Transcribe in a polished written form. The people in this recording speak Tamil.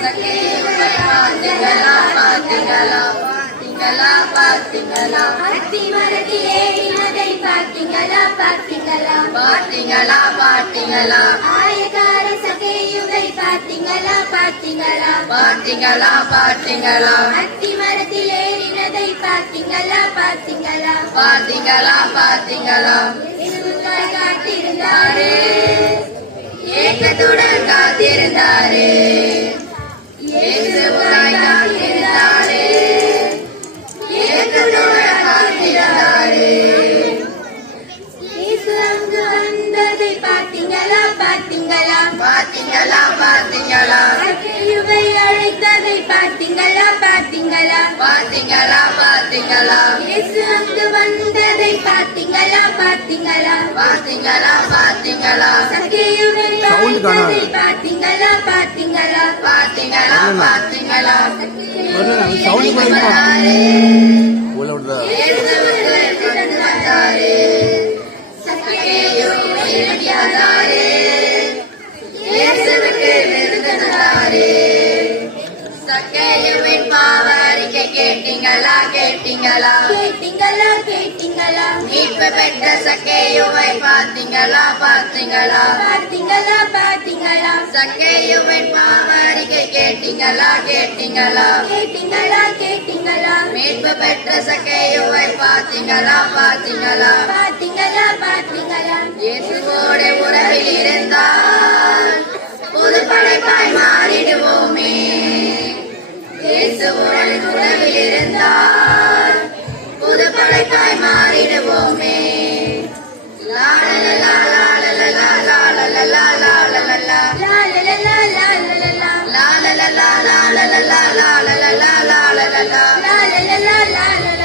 சகேயுவை பார்த்தீங்களா பார்த்தீங்களா பார்த்தீங்களா பார்த்தீங்களா அத்தி மரத்தில் ஏறினதை பார்த்தீங்களா பார்த்தீங்களா பார்த்தீங்களா பார்த்தீங்களா ஆயக்கார சகேயுவை பார்த்தீங்களா பார்த்தீங்களா பார்த்தீங்களா பார்த்தீங்களா அத்தி மரத்தில் ஏறினதை பார்த்தீங்களா பார்த்தீங்களா பார்த்தீங்களா பார்த்தீங்களா இயேசுவுக்காய் காத்திருந்தாரே ஏக்கத்துடன் காத்திருந்தாரே இயேசுவுக்காய் காத்திருந்தாரே ஏக்கத்துடன் காத்திருந்தாரே இயேசு அங்கு வந்ததை பார்த்தீங்களா பார்த்தீங்களா பார்த்தீங்களா பார்த்தீங்களா சகேயுவை அழைத்ததை பார்த்தீங்களா பார்த்தீங்களா பார்த்தீங்களா பார்த்தீங்களா இயேசு அங்கு வந்ததை பார்த்தீங்களா பார்த்தீங்களா பார்த்தீங்களா பார்த்தீங்களா சகேயுவை சவுண்ட் காணாது. அழைத்ததை பார்த்தீங்களா பார்த்தீங்களா பார்த்தீங்களா பார்த்தீங்களா சவுண்ட் பண்ணுமா வந்தாரே உள்ள விடுறா இயேசுவுக்கு கொண்டு வந்தாரே சகேயுவை எழுதியாதாரே இயேசுவுக்கு விருது தந்தாரே சகேயுவின் பாவ அறிக்கை கேட்டீங்களா கேட்டீங்களா கேட்டீங்களா கேட்டீங்களா மீட்பு பெற்ற சகேயுவை பார்த்தீங்களா பார்த்தீங்களா பார்த்தீங்களா பார்த்தீங்களா சகேயுவின் பாவ அறிக்கை கேட்டீங்களா கேட்டீங்களா கேட்டீங்களா கேட்டீங்களா மீட்பு பெற்ற சகேயுவை பார்த்தீங்களா பார்த்தீங்களா பார்த்தீங்களா பார்த்தீங்களா இயேசுவோடு உறவில் இருந்தால் புது படைப்பாய் மாறிடுவோமே இயேசுவோடு உறவில் இருந்தால் புது படைப்பாய் மாறிடுவோமே லாலலலா லாலலலா லாலலலா லாலலலா லா லா லா லா லா லா லா லாலலலா லாலலலா லாலலலா லாலலலா லா லா லா லா லா